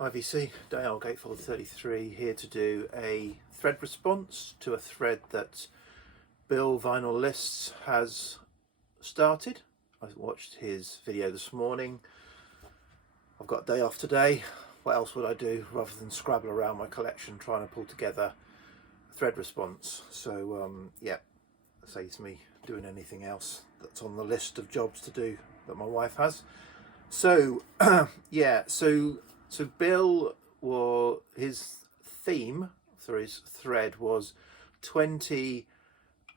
IVC, Dale Gatefold 33, here to do a thread response to a thread that Bill Vinyl Lists has started. I watched his video this morning. I've got a day off today. What else would I do rather than scrabble around my collection trying to pull together a thread response? So yeah, that saves me doing anything else that's on the list of jobs to do that my wife has. So yeah, so Bill, his theme for his thread was 20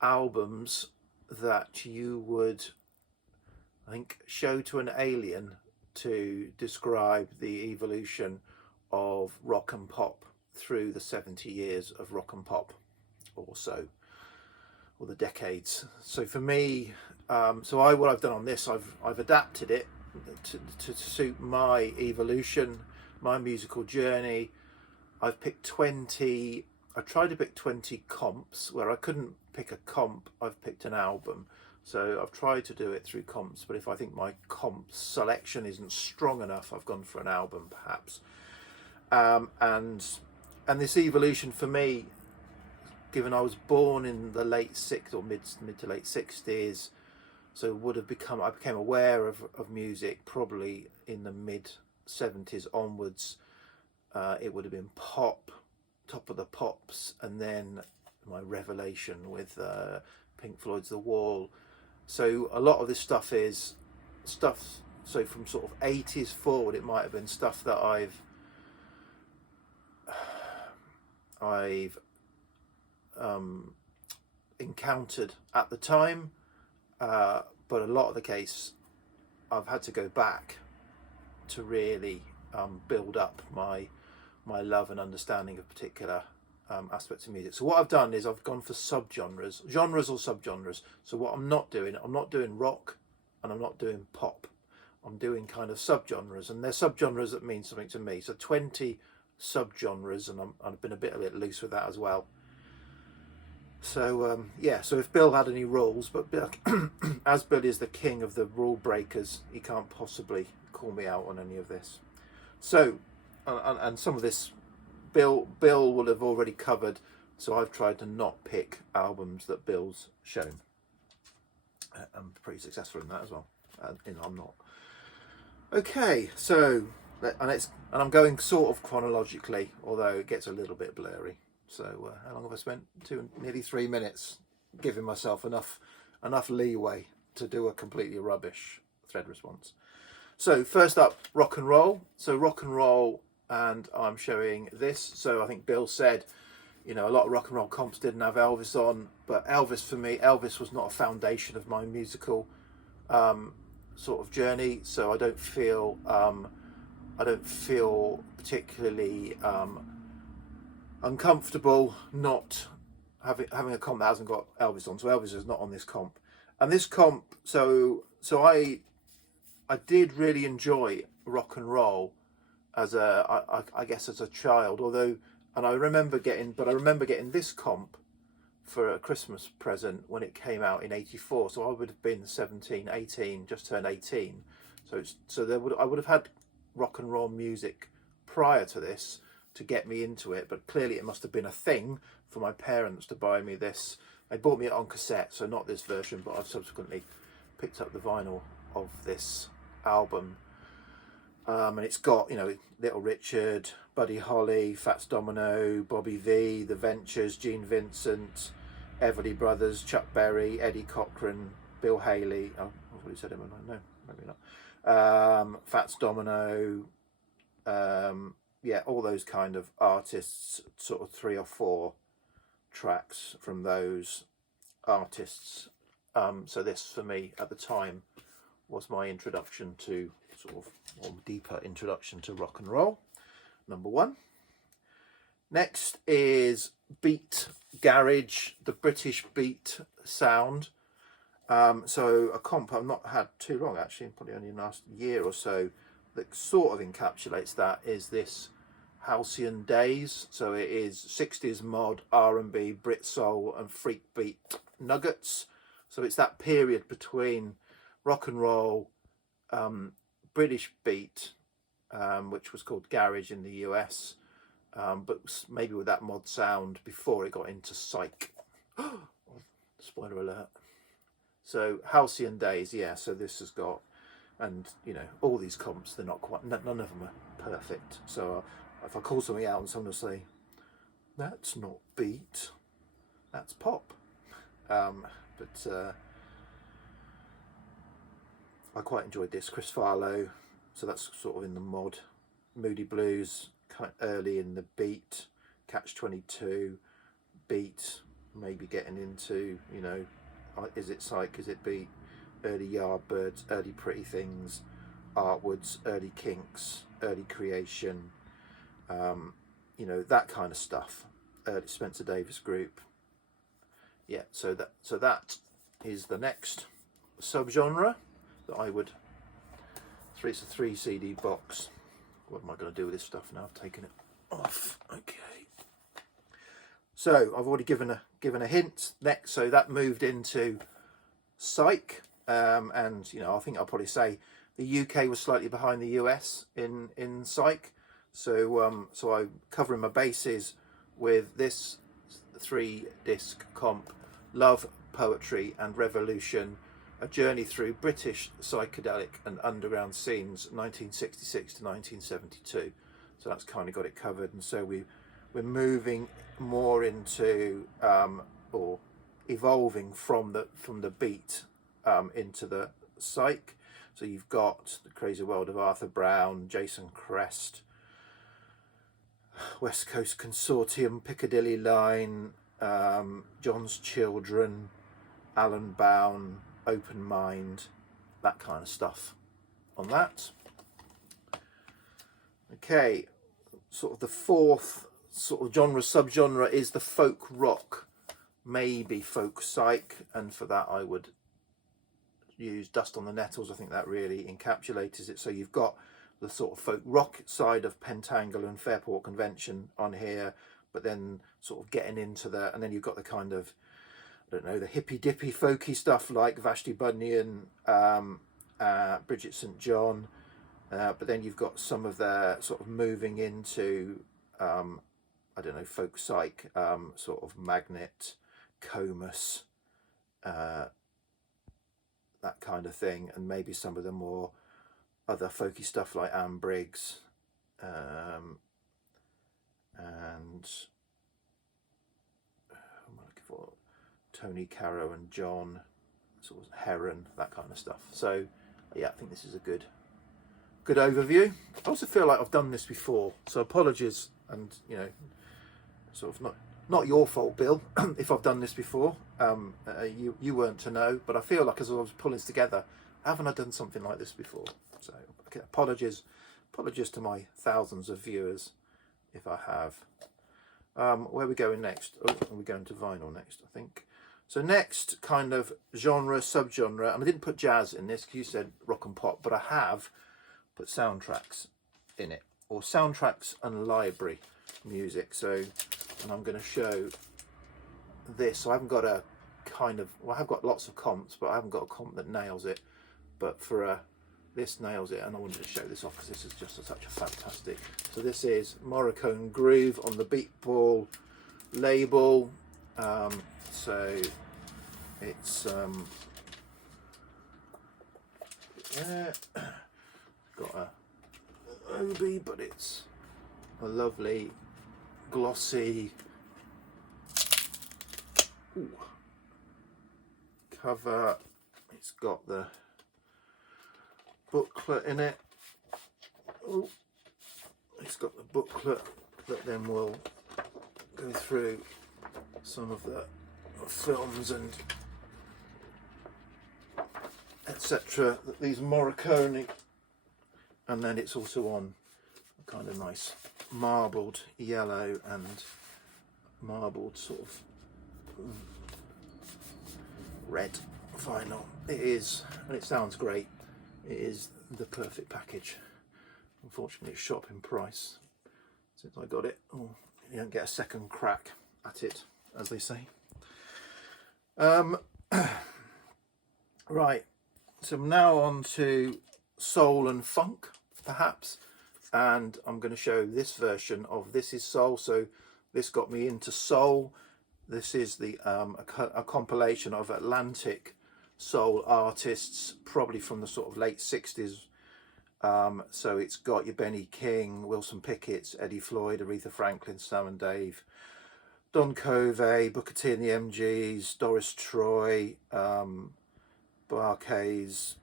albums that you would, I think, show to an alien to describe the evolution of rock and pop through the 70 years of rock and pop or so, or the decades. So for me, what I've done on this, I've adapted it to suit my evolution, my musical journey. I've picked 20, I tried to pick 20 comps. Where I couldn't pick a comp, I've picked an album. So I've tried to do it through comps, but if I think my comp selection isn't strong enough, I've gone for an album perhaps. And this evolution for me, given I was born in the late 60s or mid to late 60s, so I became aware of music probably in the mid 70s onwards. It would have been pop, top of the pops, and then my revelation with Pink Floyd's The Wall. So a lot of this stuff is stuff, so from sort of 80s forward, it might have been stuff that I've encountered at the time, but a lot of the case I've had to go back to really build up my love and understanding of particular aspects of music. So what I've done is I've gone for subgenres, genres or subgenres. So what I'm not doing rock and I'm not doing pop. I'm doing kind of subgenres, and they're subgenres that mean something to me. So 20 subgenres, and I've been a bit loose with that as well. So yeah, so if Bill had any rules, but as Bill is the king of the rule breakers, he can't possibly call me out on any of this. So and some of this Bill will have already covered, so I've tried to not pick albums that Bill's shown. I'm pretty successful in that as well. I'm not. Okay, so and I'm going sort of chronologically, although it gets a little bit blurry. So how long have I spent? Nearly 3 minutes, giving myself enough leeway to do a completely rubbish thread response. So first up, rock and roll. So rock and roll, and I'm showing this. So I think Bill said, you know, a lot of rock and roll comps didn't have Elvis on, but Elvis, for me, Elvis was not a foundation of my musical sort of journey. So I don't feel particularly uncomfortable not having a comp that hasn't got Elvis on. So Elvis is not on this comp, and this comp. So I did really enjoy rock and roll as I guess as a child, and I remember getting this comp for a Christmas present when it came out in '84. So I would have been 17, 18, just turned 18. I would have had rock and roll music prior to this to get me into it, but clearly it must have been a thing for my parents to buy me this. They bought me it on cassette, so not this version, but I've subsequently picked up the vinyl of this album. And it's got, you know, Little Richard, Buddy Holly, Fats Domino, Bobby V, The Ventures, Gene Vincent, Everly Brothers, Chuck Berry, Eddie Cochran, Bill Haley. Oh, I've already said him. No, maybe not. Fats Domino. Yeah, all those kind of artists, sort of 3 or 4 tracks from those artists. So this, for me, at the time, was my introduction to deeper introduction to rock and roll, number 1. Next is beat garage, the British beat sound. So a comp I've not had too long, actually, probably only in the last year or so, that sort of encapsulates that is this Halcyon Days. So it is 60s mod, R&B, Brit soul and freak beat nuggets. So it's that period between rock and roll, British beat, which was called Garage in the US, but maybe with that mod sound before it got into Psych. Spoiler alert. So Halcyon Days, yeah, so this has got, and you know, all these comps, they're not quite, none of them are perfect. So if I call something out and someone will say, that's not beat, that's pop. But I quite enjoyed this. Chris Farlow, so that's sort of in the mod. Moody Blues, kind of early in the beat. Catch-22, beat, maybe getting into, you know, is it Psych, is it beat? Early Yardbirds, early Pretty Things, Artwoods, early Kinks, early Creation, you know, that kind of stuff. Early Spencer Davis Group. Yeah, so that is the next subgenre that I would. It's a 3 CD box. What am I going to do with this stuff now? I've taken it off. Okay. So I've already given a hint. Next, so that moved into Psych, and you know, I think I'll probably say the UK was slightly behind the US in Psych. So so I'm covering my bases with this 3-disc comp, Love, Poetry and Revolution, a journey through British psychedelic and underground scenes 1966 to 1972. So that's kind of got it covered. And so we're moving more into or evolving from the beat into the Psych. So you've got The Crazy World of Arthur Brown, Jason Crest, West Coast Consortium, Piccadilly Line, John's Children, Alan Bown, Open Mind, that kind of stuff on that. Okay, sort of the fourth sort of subgenre is the folk rock, maybe folk psych, and for that I would use Dust on the Nettles. I think that really encapsulates it. So you've got the sort of folk rock side of Pentangle and Fairport Convention on here, but then sort of getting into the, and then you've got the kind of, I don't know, the hippy dippy folky stuff like Vashti Bunyan, Bridget St John, but then you've got some of their sort of moving into I don't know, folk psych, sort of Magnet, Comus, that kind of thing, and maybe some of the more other folky stuff like Anne Briggs, and I'm looking for Tony Caro and John, sort of Heron, that kind of stuff. So yeah, I think this is a good overview. I also feel like I've done this before, so apologies, and you know, sort of not your fault, Bill, if I've done this before. You weren't to know, but I feel like as I was pulling this together, haven't I done something like this before? So okay, apologies to my thousands of viewers if I have. Where are we going next? Oh, we're going to vinyl next, I think. So next kind of genre, subgenre, and I didn't put jazz in this because you said rock and pop, but I have put soundtracks in it, or soundtracks and library music. So, and I'm going to show this. So I haven't got a kind of, well, I have got lots of comps, but I haven't got a comp that nails it. But for this nails it, and I wanted to show this off because this is just such a fantastic. So this is Morricone Groove on the Beatball label. So it's yeah, got a Obi, but it's a lovely glossy cover. It's got the booklet in it. Ooh. It's got the booklet that then will go through some of the films and etc. that these Morricone, and then it's also on a kind of nice marbled yellow and marbled sort of red vinyl. It is, and it sounds great. It is the perfect package. Unfortunately, it's shot up in price since I got it. Oh, you don't get a second crack at it, as they say. Right, so now on to soul and funk, perhaps. and I'm going to show this version of This Is Soul. So this got me into soul. This is the a compilation of Atlantic soul artists, probably from the sort of late 60s. So it's got your Benny King, Wilson Pickett's, Eddie Floyd, Aretha Franklin, Sam and Dave, Don Covey, Booker T and the MGs, Doris Troy, Barkays,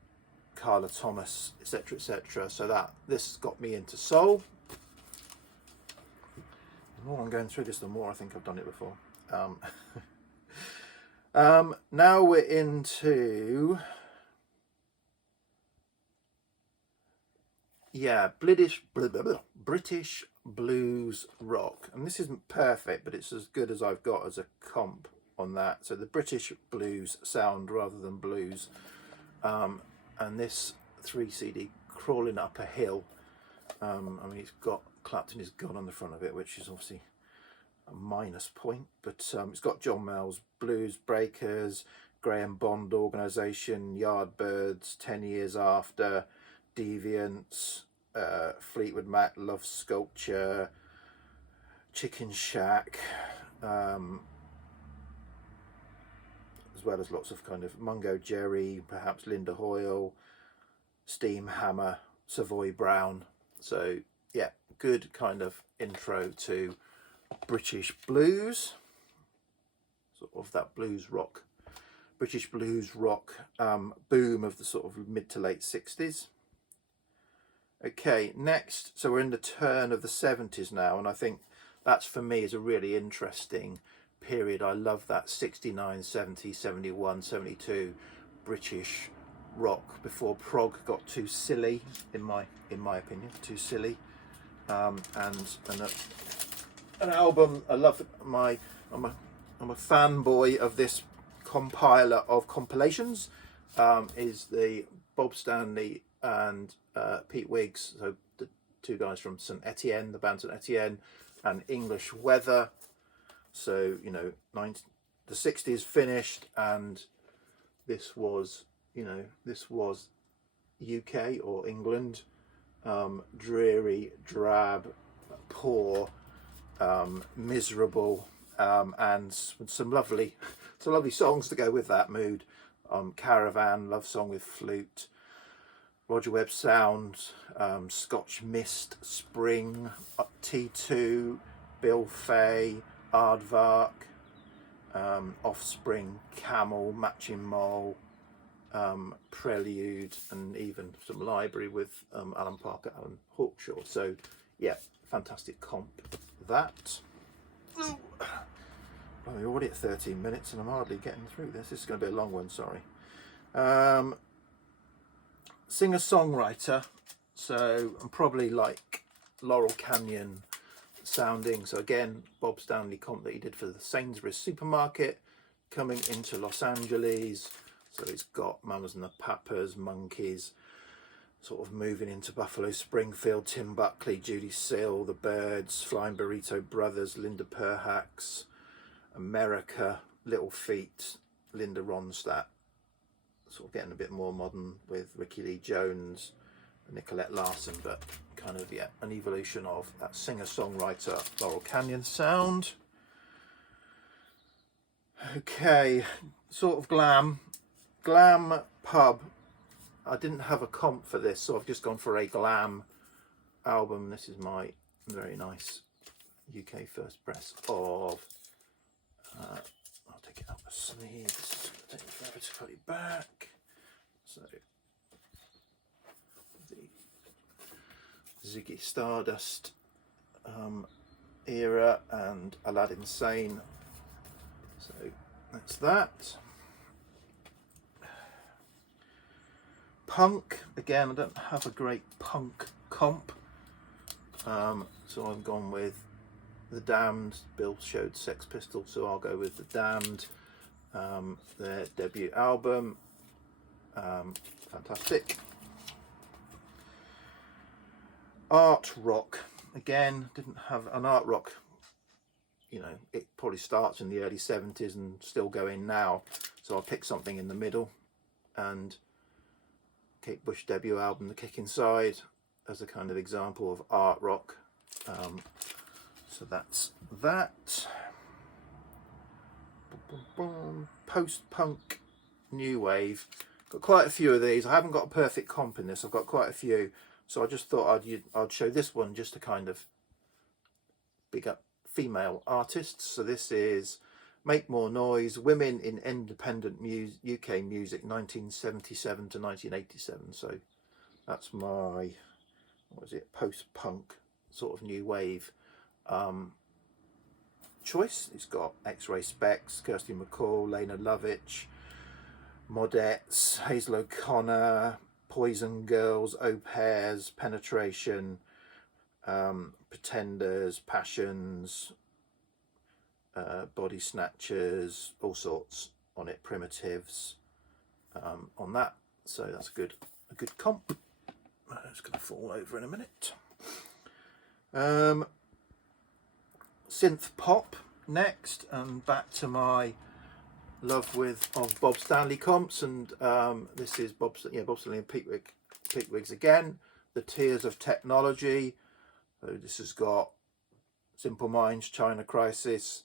Carla Thomas, etc., etc. So this got me into soul. The more I'm going through this, the more I think I've done it before. Now we're into British blues rock, and this isn't perfect, but it's as good as I've got as a comp on that. So the British blues sound rather than blues, and this 3 CD, Crawling Up a Hill. I mean, it's got Clapton is gone on the front of it, which is obviously a minus point, but it's got John Mayall's Blues Breakers, Graham Bond Organisation, Yardbirds, 10 Years After, Deviants, Fleetwood Mac, Love Sculpture, Chicken Shack, as well as lots of kind of Mungo Jerry, perhaps Linda Hoyle, Steam Hammer, Savoy Brown. So yeah, good kind of intro to British blues, sort of that blues rock, British blues rock boom of the sort of mid to late 60s. Okay, next, so we're in the turn of the 70s now, and I think that's, for me, is a really interesting period. I love that 69, 70, 71, 72 British rock before prog got too silly, in my opinion, too silly. And an album I love. I'm a fanboy of this compiler of compilations. Is the Bob Stanley and Pete Wiggs, so the two guys from St Etienne, the band St Etienne, and English Weather. So you know, the 60s finished, and this was UK or England, dreary, drab, poor, miserable, and some lovely songs to go with that mood. Caravan, Love Song with Flute, Roger Webb Sound, Scotch Mist, Spring, T2, Bill Fay, Aardvark, Offspring, Camel, Matching Mole, Prelude, and even some library with Alan Parker, Alan Hawkshaw. So yeah, fantastic comp that. Well, we're already at 13 minutes and I'm hardly getting through this. This is going to be a long one, sorry. Singer-songwriter, so I'm probably like Laurel Canyon sounding. So again, Bob Stanley comp that he did for the Sainsbury's supermarket, coming into Los Angeles. So it's got Mamas and the Papas, Monkeys, sort of moving into Buffalo Springfield, Tim Buckley, Judy Sill, The Byrds, Flying Burrito Brothers, Linda Perhacs, America, Little Feat, Linda Ronstadt, sort of getting a bit more modern with Ricky Lee Jones, Nicolette Larson, but kind of, yeah, an evolution of that singer-songwriter Laurel Canyon sound. Okay, sort of glam pub. I didn't have a comp for this, so I've just gone for a glam album. This is my very nice UK first press of, I'll take it out the sleeve, this is going to take me forever to cut it back. So, the Ziggy Stardust era and Aladdin Sane. So that's that. Punk, again, I don't have a great punk comp, so I've gone with The Damned. Bill showed Sex Pistols, so I'll go with The Damned, their debut album, fantastic. Art rock, again, didn't have an art rock, you know, it probably starts in the early 70s and still going now, so I'll pick something in the middle. And Kate Bush debut album, The Kick Inside, as a kind of example of art rock. So that's that. Post-punk, new wave. Got quite a few of these. I haven't got a perfect comp in this. I've got quite a few. So I just thought I'd show this one just to kind of big up female artists. So this is Make More Noise, Women in Independent UK Music, 1977 to 1987. So that's my, what is it, post-punk sort of new wave choice. It's got X-Ray Specs, Kirsty MacColl, Lena Lovitch, Modettes, Hazel O'Connor, Poison Girls, Au Pairs, Penetration, Pretenders, Passions, Body Snatchers, all sorts on it, Primitives on that. So that's a good comp. It's going to fall over in a minute. Synth Pop next, and back to my love of Bob Stanley comps, and this is Bob Stanley and Peakwigs again. The Tears of Technology. So this has got Simple Minds, China Crisis,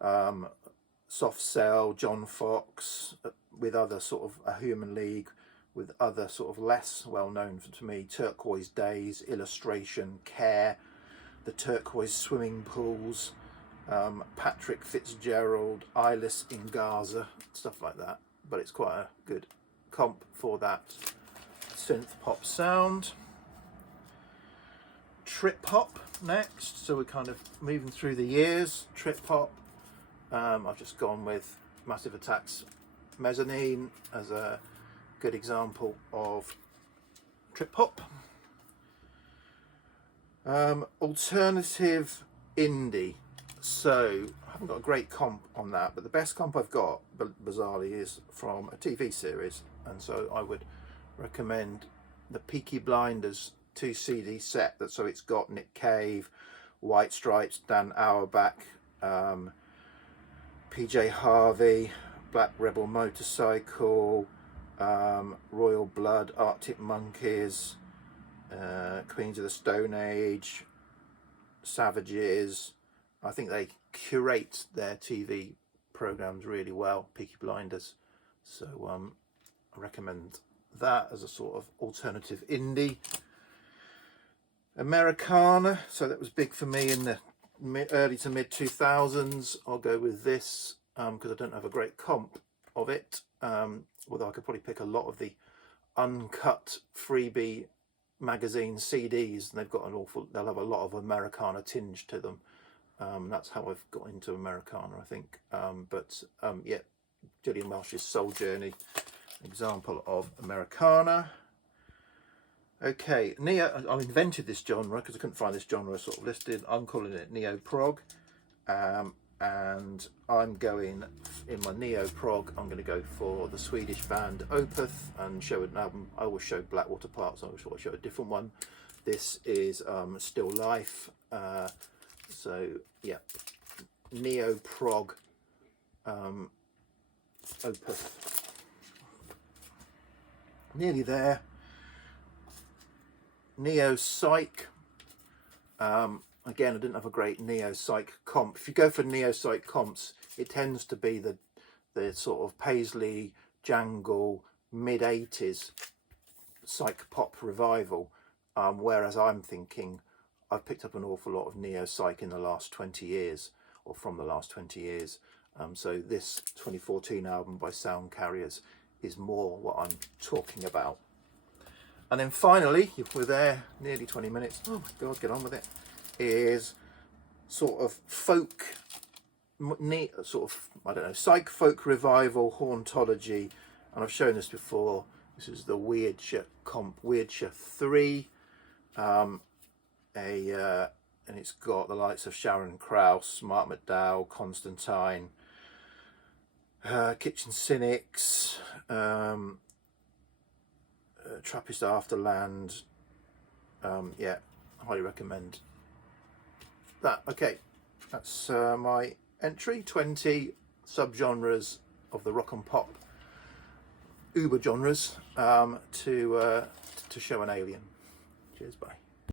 Soft Cell, John Fox, with other sort of a Human League, with other sort of less well known to me, Turquoise Days, Illustration, Care, the Turquoise Swimming Pools, Patrick Fitzgerald, Eyeless in Gaza, stuff like that. But it's quite a good comp for that synth pop sound. Trip hop next, so we're kind of moving through the years. Trip hop, I've just gone with Massive Attack's Mezzanine as a good example of trip hop. Alternative indie, so I haven't got a great comp on that, but the best comp I've got bizarrely is from a TV series, and so I would recommend the Peaky Blinders 2 CD set. So it's got Nick Cave, White Stripes, Dan Auerbach, PJ Harvey, Black Rebel Motorcycle, Royal Blood, Arctic Monkeys, Queens of the Stone Age, Savages. I think they curate their TV programs really well, Peaky Blinders. So I recommend that as a sort of alternative indie. Americana, so that was big for me in the early to mid 2000s. I'll go with this because I don't have a great comp of it, although I could probably pick a lot of the uncut freebie magazine CDs, and they'll have a lot of Americana tinge to them. That's how I've got into Americana, I think. Yeah, Gillian Welsh's Soul Journey, example of Americana. Okay, I invented this genre because I couldn't find this genre sort of listed. I'm calling it Neoprog, and I'm going, in my Neoprog, I'm going to go for the Swedish band Opeth and show an album. I always show Blackwater Park, so I'll show a different one. This is Still Life. So yeah, Neoprog, Opeth. Nearly there. Neo-Psych. Again, I didn't have a great Neo-Psych comp. If you go for Neo-Psych comps, it tends to be the sort of Paisley, Jangle, mid-80s psych pop revival. Whereas I'm thinking I've picked up an awful lot of Neo-Psych in the last 20 years, or from the last 20 years. So this 2014 album by Sound Carriers is more what I'm talking about. And then finally, if we're there nearly 20 minutes, oh my God, get on with it, is sort of folk, I don't know, psych folk revival, hauntology. And I've shown this before. This is the Weirdshire comp, Weirdshire 3. And it's got the likes of Sharon Krause, Mark McDowell, Constantine, Kitchen Cynics, Trappist Afterland. Yeah, highly recommend that. Okay, that's my entry. 20 subgenres of the rock and pop uber genres to show an alien. Cheers, bye.